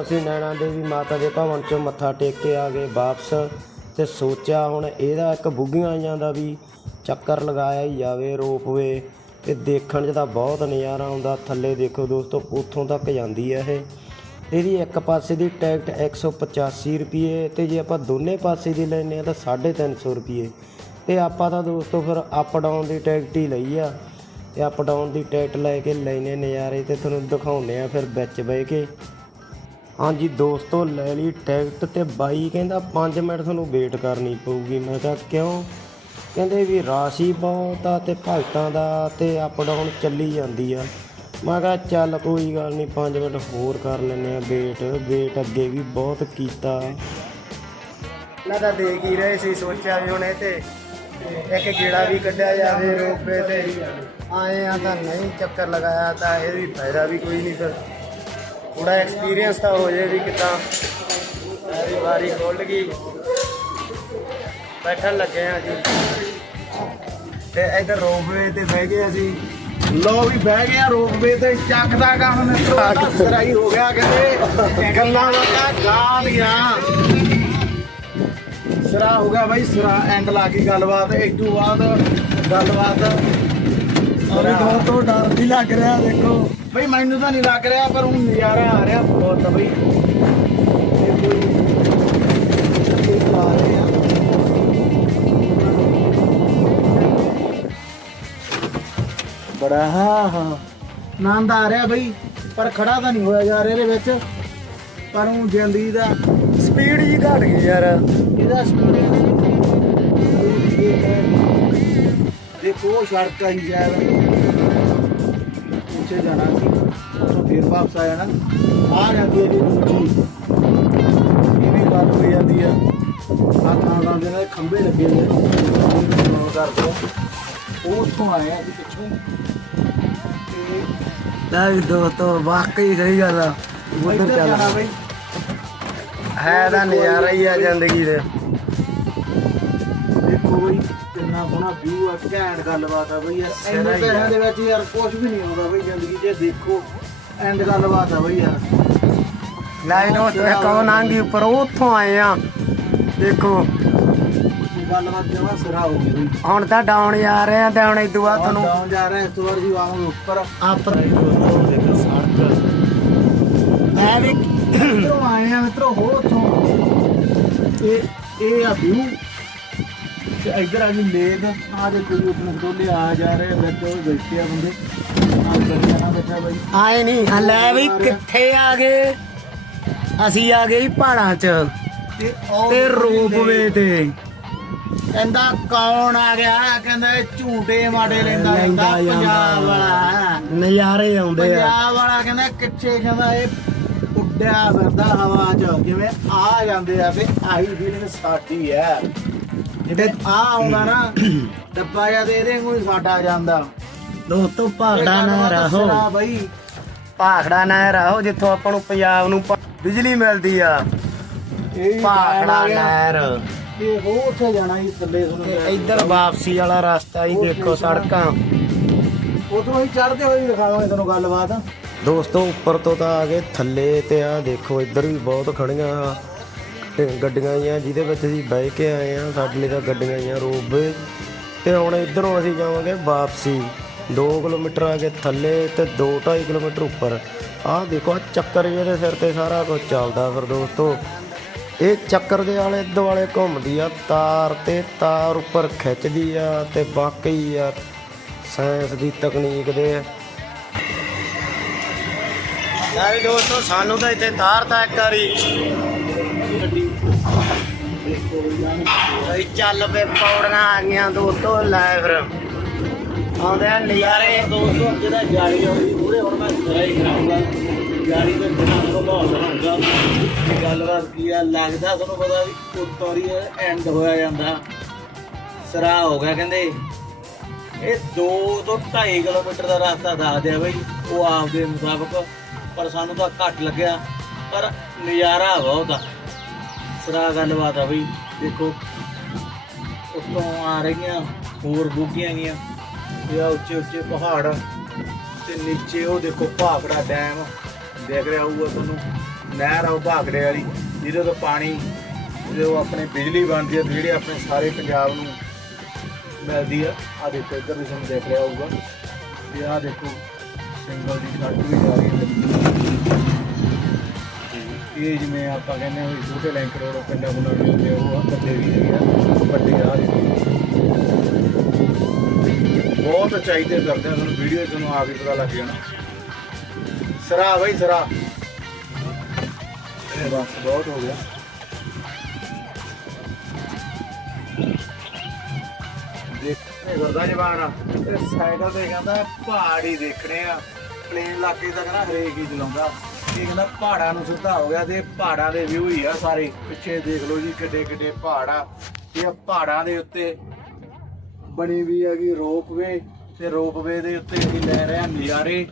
ਅਸੀਂ ਨੈਣਾ ਦੇਵੀ ਮਾਤਾ ਦੇ ਭਵਨ ਚੋਂ ਮੱਥਾ ਟੇਕ ਕੇ ਆ ਗਏ ਵਾਪਸ ਤੇ ਸੋਚਿਆ ਹੁਣ ਇਹਦਾ ਇੱਕ ਬੁੱਗੀਆਂ ਆਈਆਂ ਦਾ ਵੀ ਚੱਕਰ ਲਗਾਇਆ ਹੀ ਜਾਵੇ ਰੋਪਵੇ ਤੇ ਦੇਖਣ 'ਚ ਤਾਂ ਬਹੁਤ ਨਜ਼ਾਰਾ ਆਉਂਦਾ, ਥੱਲੇ ਦੇਖੋ ਦੋਸਤੋ, ਉੱਥੋਂ ਤੱਕ ਜਾਂਦੀ ਹੈ ਇਹ। ਇਹਦੀ ਇੱਕ ਪਾਸੇ ਦੀ ਟਿਕਟ 185 ਰੁਪਏ ਤੇ ਜੇ ਆਪਾਂ ਦੋਨੇ ਪਾਸੇ ਦੀ ਲੈਨੇ ਆ ਤਾਂ 350 ਰੁਪਏ ਤੇ ਆਪਾਂ ਤਾਂ ਦੋਸਤੋ ਫਿਰ ਅਪ ਡਾਊਨ ਦੀ ਟਿਕਟ ਹੀ ਲਈ ਆ। ਤੇ ਅਪ ਡਾਊਨ ਦੀ ਟਿਕਟ ਲੈ ਕੇ ਲੈਨੇ ਨਜ਼ਾਰੇ ਤੇ ਤੁਹਾਨੂੰ ਦਿਖਾਉਨੇ ਆ ਫਿਰ ਵਿੱਚ ਬਹਿ ਕੇ। ਹਾਂਜੀ ਦੋਸਤੋ, ਲੈ ਲਈ ਟਿਕਟ ਤੇ ਬਾਈ ਕਹਿੰਦਾ 5 ਮਿੰਟ ਤੁਹਾਨੂੰ ਵੇਟ ਕਰਨੀ ਪਊਗੀ। ਮੈਂ ਕਿਹਾ, ਕਿਉਂ? ਕਹਿੰਦੇ ਵੀ ਰਾਸ਼ੀ ਬਹੁਤ ਆ ਤੇ ਭਗਤਾਂ ਦਾ ਤੇ ਅਪ ਡਾਊਨ ਚੱਲੀ ਜਾਂਦੀ ਆ। ਮੈਂ ਕਿਹਾ, ਚੱਲ ਕੋਈ ਗੱਲ ਨਹੀਂ 5 ਮਿੰਟ ਹੋਰ ਕਰ ਲੈਨੇ ਆ ਵੇਟ। ਵੇਟ ਅੱਗੇ ਵੀ ਬਹੁਤ ਕੀਤਾ। ਨਾ ਤਾਂ ਦੇਖ ਹੀ ਰਹੇ ਸੀ, ਸੋਚਿਆ ਵੀ ਹੁਣ ਇਹ ਤੇ। ਇੱਕ ਗੇੜਾ ਵੀ ਕੱਢਿਆ ਜਾਵੇ ਰੋਪੇ ਤੇ। ਆਏ ਆ ਤਾਂ ਨਹੀਂ ਚੱਕਰ ਲਗਾਇਆ, ਤਾਂ ਇਹ ਵੀ ਫਾਇਦਾ ਵੀ ਕੋਈ ਨਹੀਂ ਫਿਰ। ਥੋੜਾ ਐਕਸਪੀਰੀਅੰਸ ਤਾਂ ਹੋ ਜੇ ਵੀ ਕਿਦਾਂ ਮੇਰੀ ਵਾਰੀ ਖੁੱਲ ਗਈ। ਬੈਠਣ ਲੱਗੇ ਆ ਜੀ। ਤੇ ਇਧਰ ਰੋਪਵੇ ਤੇ ਬਹਿ ਗਏ ਅਸੀਂ। ਲੋ ਵੀ ਬਹਿ ਗਿਆ ਰੋਪਵੇ ਤੇ ਚੱਕ ਦਾ ਕੰਮ ਮਿੱਤਰੋ। ਸਰਾਈ ਹੋ ਗਿਆ ਕਹਿੰਦੇ ਗੱਲਾਂ ਬਾਤਾਂ ਗਾਲੀਆਂ ਸਰਾ ਹੋ ਗਿਆ ਬਾਈ ਸਰਾ ਐਂਡ ਲਾ ਕੇ ਗੱਲਬਾਤ। ਇਸ ਤੋਂ ਬਾਅਦ ਗੱਲਬਾਤ। ਅਰੇ ਤੋਂ ਡਰ ਵੀ ਲੱਗ ਰਿਹਾ ਦੇਖੋ। ਬਈ ਮੈਨੂੰ ਤਾਂ ਨਹੀਂ ਲੱਗ ਰਿਹਾ, ਪਰ ਹੁਣ ਨਜ਼ਾਰਾ ਆ ਰਿਹਾ ਬਹੁਤ ਬਈ। ਇਹ ਕੋਈ ਕੋਈ ਲਾ ਰਹੇ ਆ ਬੜਾ, ਹਾਂ ਹਾਂ। ਆਨੰਦ ਆ ਰਿਹਾ ਬਈ, ਪਰ ਖੜਾ ਤਾਂ ਨਹੀਂ ਹੋਇਆ ਯਾਰ ਇਹਦੇ ਵਿੱਚ। ਪਰ ਉਹ ਜ਼ਿੰਦਗੀ ਦਾ ਸਪੀਡ ਜੀ ਘਟ ਗਈ ਯਾਰ। ਇਹਦਾ ਸਪੀਡ ਦੇਖੋ, ਸੜਕ ਆਈ ਜਾ ਪਿੱਛੇ ਜਾਣਾ ਸੀ ਉੱਥੋਂ ਫੇਰ ਵਾਪਸ ਆ ਜਾਣਾ। ਆ ਜਾਂਦੀ ਹੈ ਜੀ ਦੂਜੀ। ਇਹ ਵੀ ਗੱਲ ਹੋ ਜਾਂਦੀ ਆ ਆ ਥਾਂ ਥਾਂ ਦੇ ਨਾਲ ਖੰਭੇ ਲੱਗੇ ਹੋਏ ਨੇ। ਕਰਦੇ। ਉਹ ਉੱਥੋਂ ਆਏ ਆ ਜੀ ਪਿੱਛੋਂ। ਤੇ ਲੈ ਵੀ ਦੋਸਤੋ ਵਾਕਈ ਸਹੀ ਗੱਲ ਆ। ਉਧਰ ਚੱਲ। ਹੈ ਤਾਂ ਨਜ਼ਾਰਾ ਹੀ ਆ ਜ਼ਿੰਦਗੀ ਦੇ। ਦੇਖੋ ਬਈ ਕਿੰਨਾ ਸੋਹਣਾ ਵਿਊ ਆ ਘੈਂਟ ਗੱਲਬਾਤ ਆ ਬਈ ਯਾਰ। ਸਿਰਾ ਇੰਨੇ ਪੈਸਿਆਂ। ਦੇ ਵਿੱਚ ਯਾਰ ਕੁਝ ਵੀ ਨਹੀਂ ਆਉਂਦਾ ਬਈ ਜ਼ਿੰਦਗੀ 'ਚ ਦੇਖੋ ਐਂਡ ਗੱਲਬਾਤ ਆ ਬਈ ਯਾਰ। ਲੈ ਦੋਸਤੋ ਇਹ ਕੌਣ ਆਂਗੀ ਉੱਪਰ ਉੱਥੋਂ ਆਏ ਆ। ਦੇਖੋ। ਗੱਲਬਾਤ ਜਮਾ ਸਿਰਾ ਹੋ ਗਈ ਬਈ। ਹੁਣ ਤਾਂ ਡਾਊਨ ਜਾ ਰਹੇ ਆ ਤੇ ਹੁਣ ਇਦੋਂ ਬਾਅਦ ਤੁਹਾਨੂੰ। ਡਾਊਨ ਜਾ ਰਿਹਾ ਇਸ ਤੋਂ ਬਾਅਦ ਜੀ ਆਵਾਂਗੇ ਉੱਪਰ। ਆਪ ਦੋਸਤੋ ਦੇਖੋ ਸੜਕ। ਐ ਵੀ ਮਿੱਤਰੋ ਆਏ ਆ ਮਿੱਤਰੋ ਹੋ ਉੱਥੋਂ। ਇਹ ਇਹ ਆ ਵਿਊ ਤੇ ਇੱਧਰ ਆ ਜੀ ਲੇਕ ਆ ਦੇ ਕੋਈ ਆਪਣੇ ਦੋਲੇ ਆ ਜਾ ਰਹੇ ਆ, ਵਿੱਚ ਉਹ ਬੈਠੇ ਆ ਬੰਦੇ। ਆ ਗੱਡੀਆਂ ਨਾਲ ਬੈਠਾ ਬਈ। ਆਏ ਨਹੀਂ ਆ ਲੈ ਵੀ ਕਿੱਥੇ ਆ ਗਏ? ਅਸੀਂ ਆ ਗਏ ਜੀ ਪਹਾੜਾਂ 'ਚ। ਤੇ ਰੋਪਵੇ ਤੇ ਕਹਿੰਦਾ ਕੌਣ ਆ ਗਿਆ? ਕਹਿੰਦਾ ਇਹ ਝੂਟੇ ਮਾੜੇ ਲੈਂਦਾ ਲੈਂਦਾ ਜਾਂਦਾ। ਪੰਜਾਬ ਵਾਲਾ ਨਜ਼ਾਰੇ ਆਉਂਦੇ ਆ। ਪੰਜਾਬ ਵਾਲਾ ਕਹਿੰਦਾ ਕਿੱਥੇ ਕਹਿੰਦਾ ਇਹ ਉੱਡਿਆ ਫਿਰਦਾ ਹਵਾ 'ਚ। ਜਿਵੇਂ ਆ ਜਾਂਦੇ ਆ ਤੇ ਆਹੀ ਫੀਲਿੰਗ ਸਾਡੀ ਹੈ। ਜਿਵੇਂ ਆ ਆਉਂਦਾ ਨਾ ਡੱਬਾ ਜਾਂ ਤੇ ਇਹਦੇ ਵਾਂਗੂ ਹੀ ਸਾਡਾ ਜਾਂਦਾ। ਦੋਸਤੋ ਪਹਾੜਾਂ ਨਾ ਰਹੋ। ਬਈ। ਭਾਖੜਾ ਨਾ ਰਹੋ ਜਿੱਥੋਂ ਆਪਾਂ ਨੂੰ ਪੰਜਾਬ ਨੂੰ ਪ- ਬਿਜਲੀ ਮਿਲਦੀ ਆ। ਇਹ ਭਾਖੜਾ ਨਹਿਰ। ਤੇ ਉਹ ਉੱਥੇ ਜਾਣਾ ਹੀ ਥੱਲੇ ਤੇ ਤੁਹਾਨੂੰ ਇੱਧਰ ਵਾਪਸੀ ਵਾਲਾ ਰਸਤਾ ਹੀ ਦੇਖੋ ਸੜਕਾਂ। ਉਧਰੋਂ ਹੀ ਚੜਦੇ ਹੋਏ ਦਿਖਾਵਾਂਗੇ ਤੁਹਾਨੂੰ ਗੱਲਬਾਤ। ਦੋਸਤੋ ਉੱਪਰ ਤੋਂ ਤਾਂ ਆ ਗਏ ਥੱਲੇ ਤੇ ਆ ਦੇਖੋ ਇੱਧਰ ਵੀ ਬਹੁਤ ਖੜੀਆਂ ਤੇ ਗੱਡੀਆਂ ਆਈਆਂ, ਜਿਹਦੇ ਵਿੱਚ ਅਸੀਂ ਬਹਿ ਕੇ ਆਏ ਆ ਸਾਡੇ ਲਈ ਤਾਂ ਗੱਡੀਆਂ ਆਈਆਂ ਰੋਬੇ ਤੇ। ਹੁਣ ਇੱਧਰੋਂ ਅਸੀਂ ਜਾਵਾਂਗੇ ਵਾਪਸੀ 2 ਕਿਲੋਮੀਟਰ ਆ ਕੇ ਥੱਲੇ ਤੇ 2.5 ਕਿਲੋਮੀਟਰ ਉੱਪਰ। ਆਹ ਦੇਖੋ ਚੱਕਰ ਜਿਹਦੇ ਸਿਰ ਤੇ ਸਾਰਾ ਕੁਝ ਚੱਲਦਾ ਫਿਰ ਦੋਸਤੋ। ਇਹ ਚੱਕਰ ਦੇ ਆਲੇ ਦੁਆਲੇ ਘੁੰਮਦੀ ਆ, ਤਾਰ ਤੇ ਤਾਰ ਉੱਪਰ ਖਿੱਚਦੀ ਆ ਤੇ ਬਾਕੀ ਆ, ਸਾਇੰਸ ਦੀ ਤਕਨੀਕ ਦੇ। ਲੈ ਦੋਸਤੋ, ਸਾਨੂੰ ਤਾਂ ਇੱਥੇ ਤਾਰ ਤਾ ਇੱਕ ਵਾਰੀ ਅਸੀਂ ਚੱਲ ਪਏ ਪੌੜੀਆਂ ਆ ਗਈਆਂ ਦੋਸਤੋ, ਲੈ ਫਿਰ। ਆਉਂਦੇ ਆ ਨਜ਼ਾਰੇ। ਦੋਸਤੋ ਜਿਹੜਾ ਜਾਲੀ ਆਉਂਦੀ ਪੂਰੇ ਹੁਣ ਮੈਂ ਸਿਰਾ ਹੀ ਕਰਾਉਂਗਾ ਜਾਲੀ ਦੇ ਬਿਨਾਂ ਤੋਂ ਬਣਾਉਂਗਾ ਗੱਲਬਾਤ ਕੀ ਆ, ਲੱਗਦਾ ਤੁਹਾਨੂੰ ਪਤਾ ਵੀ ਉੱਤੋਰੀ ਐਂਡ ਹੋਇਆ ਜਾਂਦਾ। ਸਰਾ ਹੋ ਗਿਆ ਕਹਿੰਦੇ। ਇਹ 2 ਤੋਂ 2.5 ਕਿਲੋਮੀਟਰ ਦਾ ਰਸਤਾ ਦੱਸਦੇ ਆ ਬਈ, ਉਹ ਆਪਦੇ ਮੁਤਾਬਕ। ਪਰ ਸਾਨੂੰ ਤਾਂ ਘੱਟ ਲੱਗਿਆ। ਪਰ ਨਜ਼ਾਰਾ ਬਹੁਤ ਆ। ਸਰਾ ਗੱਲਬਾਤ ਆ ਬਈ। ਦੇਖੋ, ਉੱਤੋਂ ਆ ਰਹੀਆਂ ਹੋਰ ਬੁੱਗੀਆਂ ਗੀਆਂ। ਇਹ ਉੱਚੇ ਉੱਚੇ ਪਹਾੜ ਤੇ ਨੀਚੇ ਉਹ ਦੇਖੋ ਭਾਖੜਾ ਡੈਮ। ਦੇਖ ਰਿਹਾ ਹੋਊਗਾ ਤੁਹਾਨੂੰ, ਨਹਿਰ ਆ ਉਹ ਭਾਖੜੇ ਵਾਲੀ, ਜਿਹਦੇ ਤੋਂ ਪਾਣੀ ਜੋ ਆਪਣੇ ਬਿਜਲੀ ਬਣਦੀ ਹੈ ਜਿਹੜੇ ਆਪਣੇ ਸਾਰੇ ਪੰਜਾਬ ਨੂੰ ਮਿਲਦੀ ਆ। ਆ ਦੇਖੋ, ਇੱਧਰ ਵੀ ਤੁਹਾਨੂੰ ਦੇਖ ਰਿਹਾ ਹੋਊਗਾ। ਇਹ ਆ ਦੇਖੋ, ਸਿੰਗਲ ਦੀ ਸੜਕ ਵੀ ਜਾ ਰਹੀ ਹੈ। ਇਹ ਜਿਵੇਂ ਆਪਾਂ ਕਹਿੰਦੇ ਹਾਂ ਵੀ ਛੋਟੇ ਲਿੰਕ ਰੋਡ ਪਿੰਡਾਂ ਪੁੰਡਾਂ ਨੂੰ ਉਹ ਆ, ਵੱਡੇ ਵੀ ਹੈਗੇ ਆ, ਵੱਡੇ ਆ ਬਹੁਤ ਉਚਾਈ ਕਰਦੇ ਆ ਤੁਹਾਨੂੰ ਵੀਡੀਓ ਤੁਹਾਨੂੰ ਆਪ ਹੀ ਪਤਾ ਲੱਗ ਜਾਣਾ। ਸਰਾ ਬਈ, ਸਰਾ। ਇਹ ਬਸ, ਬਹੁਤ ਹੋ ਗਿਆ। ਦੇਖ ਇਹ ਵਰਦਾ ਜਵਾਨ ਇਹ ਸਾਈਕਲ ਤੇ ਕਹਿੰਦਾ ਪਹਾੜ ਹੀ ਦੇਖਣੇ ਆ। ਪਲੇਨ ਇਲਾਕੇ ਦਾ ਕਹਿੰਦਾ ਹਰੇਕ ਹੀ ਚਲਾਉਂਦਾ। ਇਹ ਕਹਿੰਦਾ ਪਹਾੜਾਂ ਨੂੰ ਸਿੱਧਾ ਹੋ ਗਿਆ ਤੇ ਪਹਾੜਾਂ ਦੇ ਵਿਊ ਹੀ ਆ ਸਾਰੇ। ਪਿੱਛੇ ਦੇਖ ਲਓ ਜੀ ਕਿੱਡੇ ਕਿੱਡੇ ਪਹਾੜ ਆ। ਇਹ ਪਹਾੜਾਂ ਦੇ ਉੱਤੇ ਬਣੀ ਵੀ ਹੈਗੀ ਰੋਪਵੇ ਤੇ ਰੋਪਵੇ ਦੇ ਉੱਤੇ ਅਸੀਂ ਲੈ ਰਹੇ ਹਾਂ ਨਜ਼ਾਰੇ।